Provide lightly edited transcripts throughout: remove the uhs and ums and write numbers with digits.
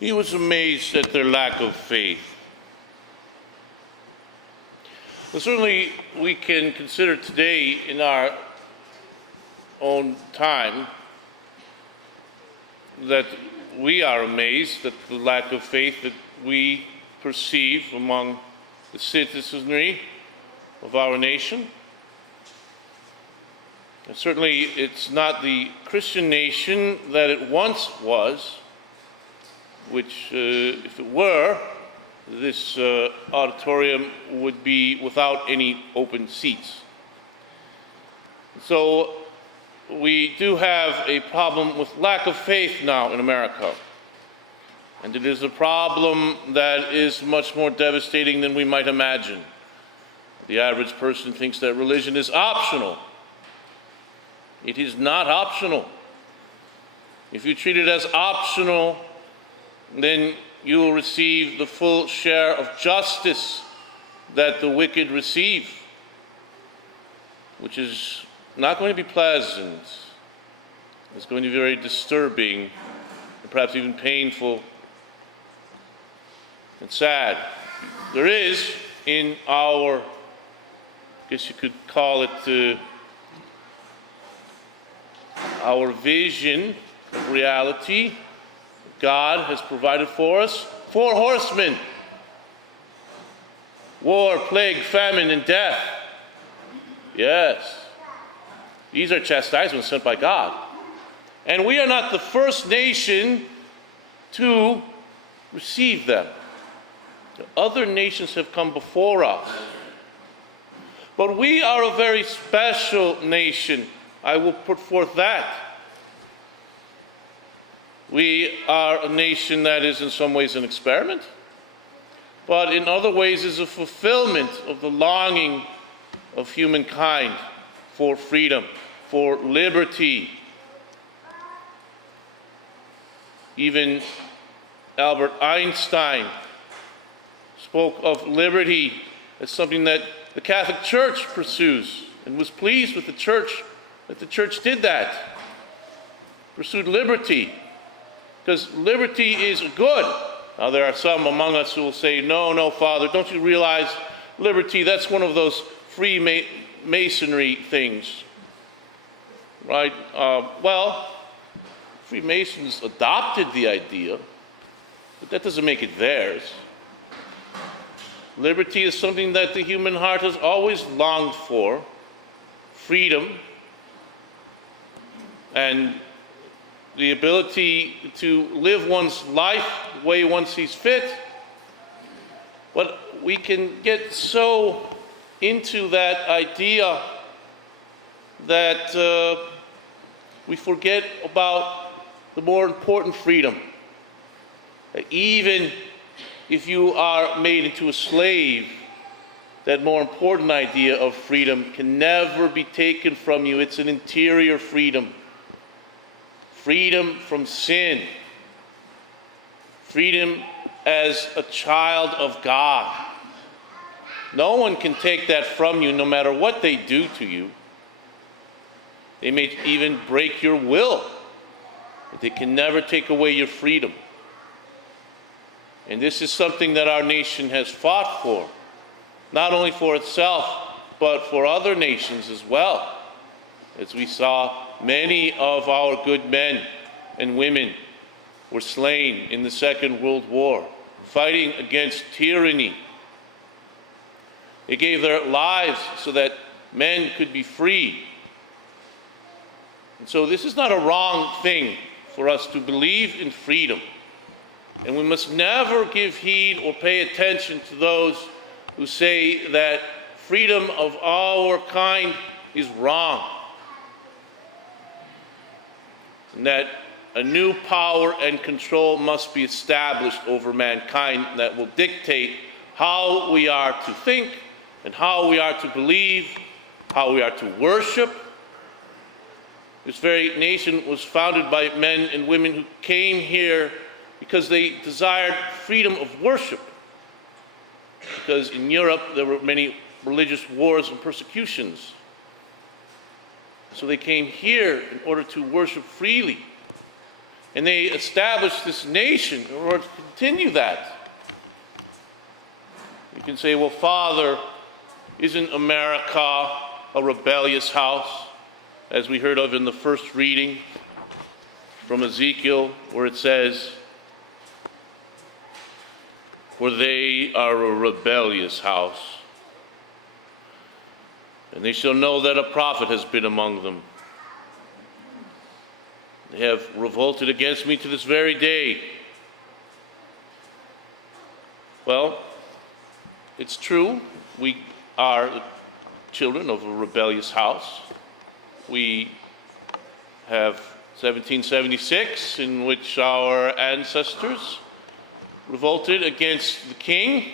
He was amazed at their lack of faith. Well, certainly we can consider today in our own time that we are amazed at the lack of faith that we perceive among the citizenry of our nation. And certainly it's not the Christian nation that it once was, which, if it were, this auditorium would be without any open seats. So we do have a problem with lack of faith now in America. And it is a problem that is much more devastating than we might imagine. The average person thinks that religion is optional. It is not optional. If you treat it as optional, then you will receive the full share of justice that the wicked receive, which is not going to be pleasant. It's going to be very disturbing and perhaps even painful and sad. There is in our, I guess you could call it, our vision of reality, God has provided for us 4 horsemen: war, plague, famine, and death. Yes, these are chastisements sent by God. And we are not the first nation to receive them. The other nations have come before us. But we are a very special nation. I will put forth that. We are a nation that is in some ways an experiment, but in other ways is a fulfillment of the longing of humankind for freedom, for liberty. Even Albert Einstein spoke of liberty as something that the Catholic Church pursues, and was pleased with the church that the church did that, pursued liberty. Because liberty is good. Now, there are some among us who will say, no, Father, don't you realize liberty, that's one of those Freemasonry things, right? Well, Freemasons adopted the idea, but that doesn't make it theirs. Liberty is something that the human heart has always longed for, freedom, and the ability to live one's life the way one sees fit. But we can get so into that idea that we forget about the more important freedom. That even if you are made into a slave, that more important idea of freedom can never be taken from you. It's an interior freedom. Freedom from sin. Freedom as a child of God. No one can take that from you, no matter what they do to you. They may even break your will, but they can never take away your freedom. And this is something that our nation has fought for, not only for itself, but for other nations as well. As we saw, many of our good men and women were slain in the Second World War, fighting against tyranny. They gave their lives so that men could be free. And so this is not a wrong thing for us to believe in freedom. And we must never give heed or pay attention to those who say that freedom of our kind is wrong, and that a new power and control must be established over mankind that will dictate how we are to think and how we are to believe, how we are to worship. This very nation was founded by men and women who came here because they desired freedom of worship. Because in Europe there were many religious wars and persecutions. So they came here in order to worship freely. And they established this nation in order to continue that. You can say, well, Father, isn't America a rebellious house, as we heard of in the first reading from Ezekiel, where it says, for they are a rebellious house, and they shall know that a prophet has been among them. They have revolted against me to this very day. Well, it's true, we are the children of a rebellious house. We have 1776, in which our ancestors revolted against the king.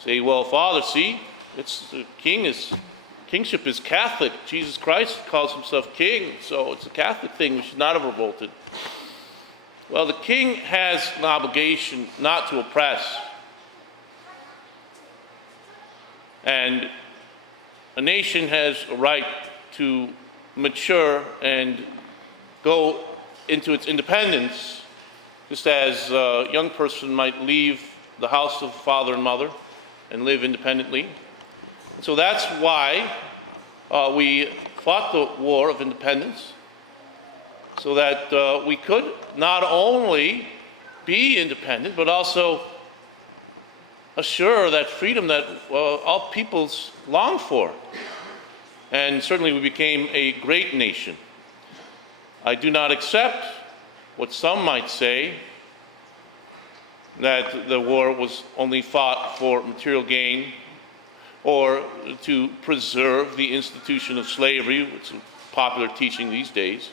Say, well, Father, see, it's the kingship is Catholic. Jesus Christ calls himself king, so it's a Catholic thing. We should not have revolted. Well, the king has an obligation not to oppress. And a nation has a right to mature and go into its independence, just as a young person might leave the house of father and mother and live independently. And so that's why we fought the War of Independence, so that we could not only be independent, but also assure that freedom that all peoples long for. And certainly we became a great nation. I do not accept what some might say, that the war was only fought for material gain or to preserve the institution of slavery, which is popular teaching these days.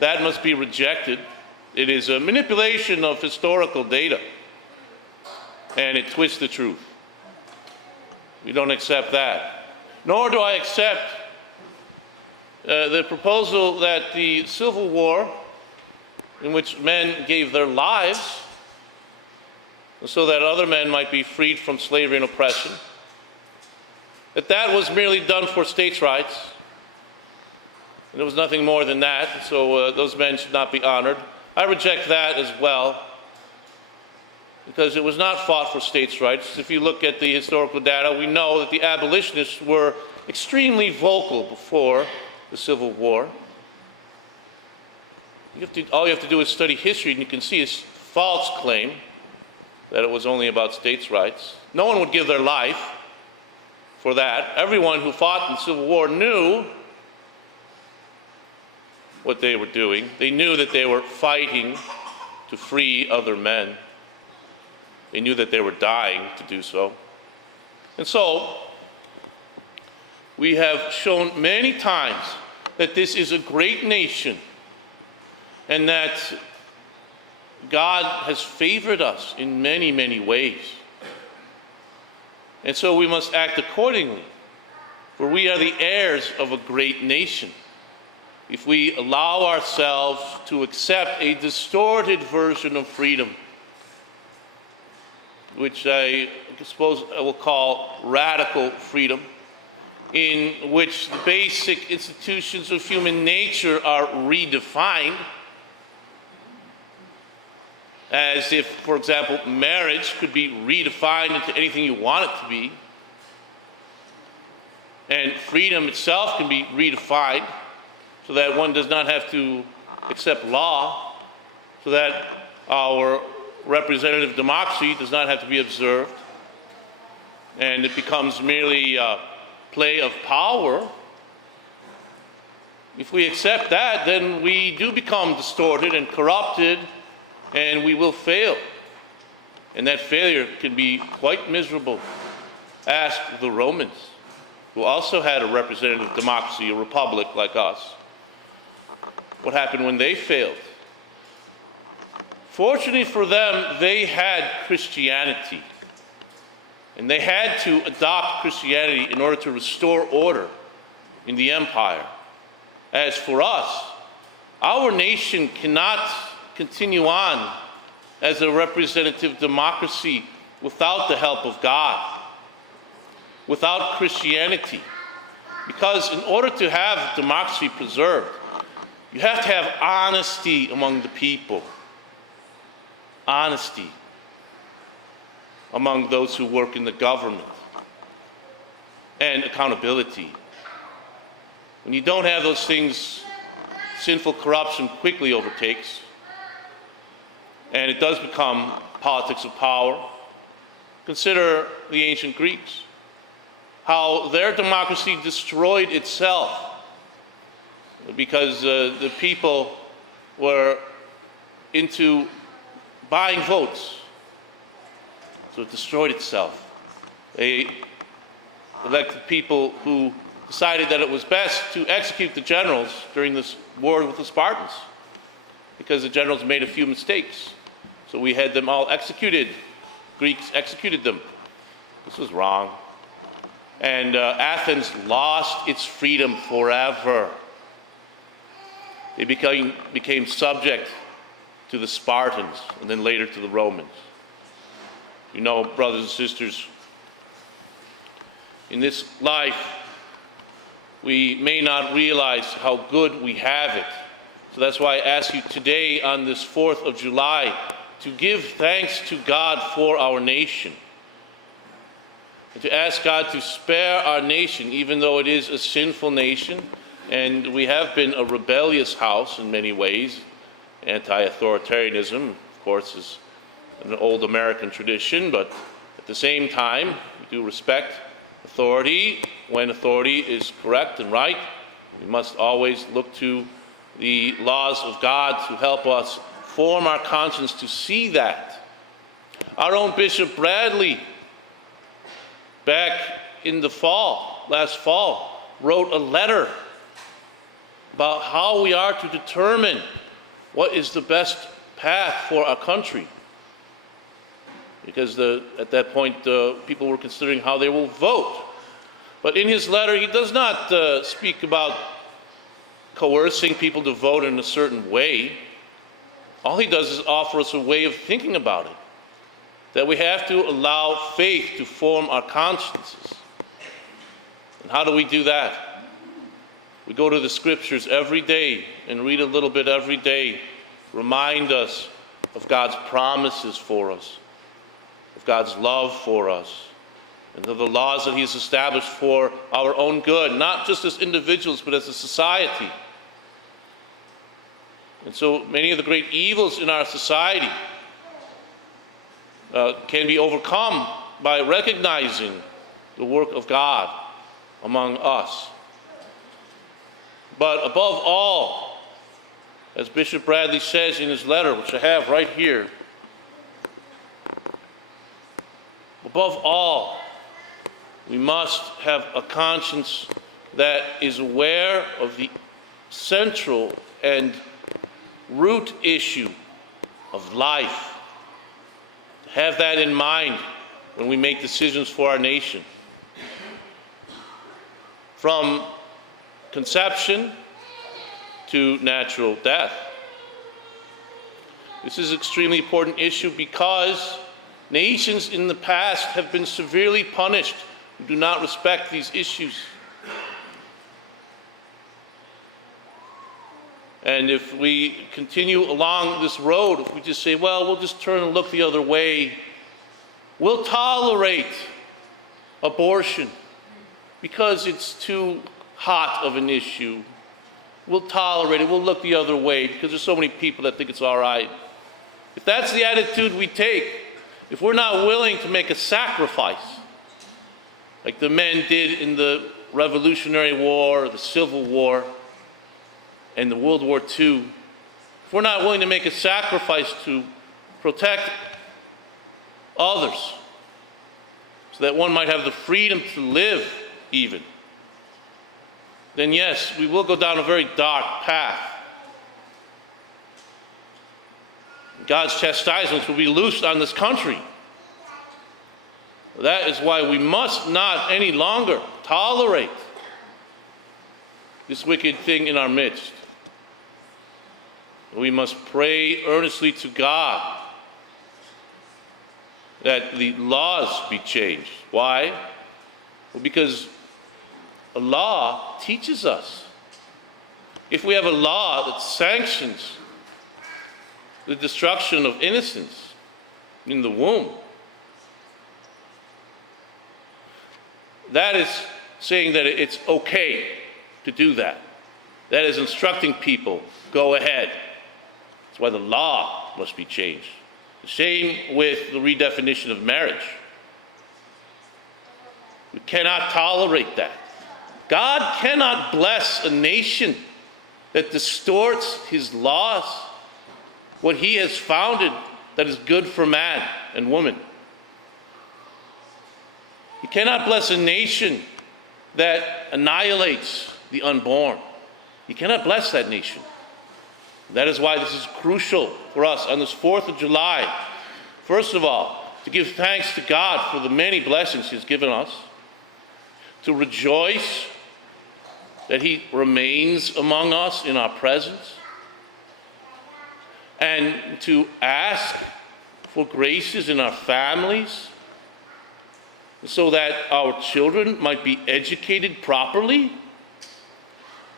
That must be rejected. It is a manipulation of historical data, and it twists the truth. We don't accept that. Nor do I accept the proposal that the Civil War, in which men gave their lives so that other men might be freed from slavery and oppression, that was merely done for states' rights. And there was nothing more than that, so those men should not be honored. I reject that as well, because it was not fought for states' rights. If you look at the historical data, we know that the abolitionists were extremely vocal before the Civil War. All you have to do is study history, and you can see his false claim that it was only about states' rights. No one would give their life for that. Everyone who fought in the Civil War knew what they were doing. They knew that they were fighting to free other men. They knew that they were dying to do so. And so, we have shown many times that this is a great nation and that God has favored us in many, many ways. And so we must act accordingly, for we are the heirs of a great nation. If we allow ourselves to accept a distorted version of freedom, which I suppose I will call radical freedom, in which the basic institutions of human nature are redefined, as if, for example, marriage could be redefined into anything you want it to be, and freedom itself can be redefined so that one does not have to accept law, so that our representative democracy does not have to be observed, and it becomes merely a play of power. If we accept that, then we do become distorted and corrupted, and we will fail. And that failure can be quite miserable. Ask the Romans, who also had a representative democracy, a republic like us. What happened when they failed? Fortunately for them, they had Christianity. And they had to adopt Christianity in order to restore order in the empire. As for us, our nation cannot continue on as a representative democracy without the help of God, without Christianity. Because in order to have democracy preserved, You have to have honesty among the people. Honesty among those who work in the government. And accountability. When you don't have those things, sinful corruption quickly overtakes. And it does become politics of power. Consider the ancient Greeks. How their democracy destroyed itself because the people were into buying votes. So it destroyed itself. They elected people who decided that it was best to execute the generals during this war with the Spartans because the generals made a few mistakes. So we had them all executed. Greeks executed them. This was wrong. And Athens lost its freedom forever. They became subject to the Spartans and then later to the Romans. You know, brothers and sisters, in this life, we may not realize how good we have it. So that's why I ask you today on this 4th of July to give thanks to God for our nation. And to ask God to spare our nation, even though it is a sinful nation, and we have been a rebellious house in many ways. Anti-authoritarianism, of course, is an old American tradition, but at the same time, we do respect authority. When authority is correct and right, we must always look to the laws of God to help us form our conscience to see that. Our own Bishop Bradley, back in the last fall, wrote a letter about how we are to determine what is the best path for our country. Because at that point, people were considering how they will vote. But in his letter, he does not speak about coercing people to vote in a certain way. All he does is offer us a way of thinking about it. That we have to allow faith to form our consciences. And how do we do that? We go to the scriptures every day and read a little bit every day. Remind us of God's promises for us, of God's love for us, and of the laws that He has established for our own good, not just as individuals, but as a society. And so many of the great evils in our society can be overcome by recognizing the work of God among us. But above all, as Bishop Bradley says in his letter, which I have right here, above all, we must have a conscience that is aware of the central and root issue of life. Have that in mind when we make decisions for our nation. From conception to natural death. This is an extremely important issue because nations in the past have been severely punished who do not respect these issues. And if we continue along this road, if we just say, well, we'll just turn and look the other way, we'll tolerate abortion because it's too hot of an issue. We'll tolerate it. We'll look the other way because there's so many people that think it's all right. If that's the attitude we take, if we're not willing to make a sacrifice, like the men did in the Revolutionary War, the Civil War, and the World War II, if we're not willing to make a sacrifice to protect others so that one might have the freedom to live even, then yes, we will go down a very dark path. God's chastisements will be loosed on this country. That is why we must not any longer tolerate this wicked thing in our midst. We must pray earnestly to God that the laws be changed. Why? Well, because a law teaches us. if we have a law that sanctions the destruction of innocence in the womb, that is saying that it's okay to do that. That is instructing people, go ahead. That's why the law must be changed. The same with the redefinition of marriage. We cannot tolerate that. God cannot bless a nation that distorts his laws, what he has founded that is good for man and woman. He cannot bless a nation that annihilates the unborn. He cannot bless that nation. That is why this is crucial for us on this 4th of July. First of all, to give thanks to God for the many blessings he's given us, to rejoice that he remains among us in our presence, and to ask for graces in our families so that our children might be educated properly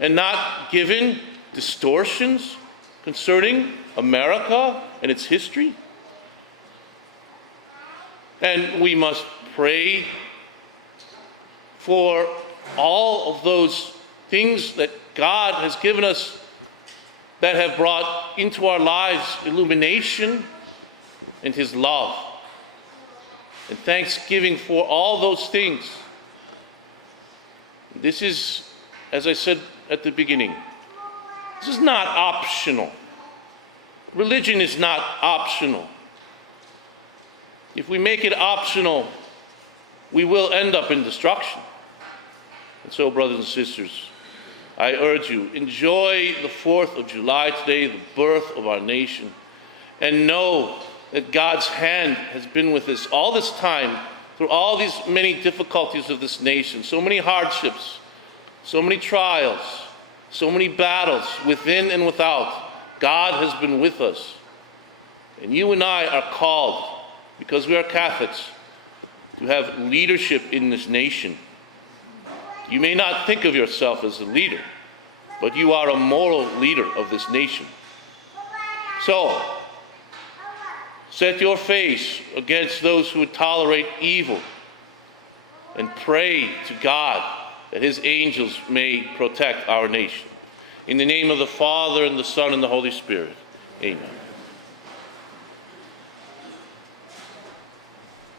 and not given distortions concerning America and its history. And we must pray for all of those things that God has given us that have brought into our lives illumination and his love. And thanksgiving for all those things. This is, as I said at the beginning, this is not optional. Religion is not optional. If we make it optional, we will end up in destruction. And so, brothers and sisters, I urge you, enjoy the 4th of July today, the birth of our nation, and know that God's hand has been with us all this time, through all these many difficulties of this nation, so many hardships, so many trials, so many battles within and without. God has been with us. And you and I are called, because we are Catholics, to have leadership in this nation. You may not think of yourself as a leader, but you are a moral leader of this nation. So, set your face against those who would tolerate evil and pray to God that his angels may protect our nation. In the name of the Father, and the Son, and the Holy Spirit, amen.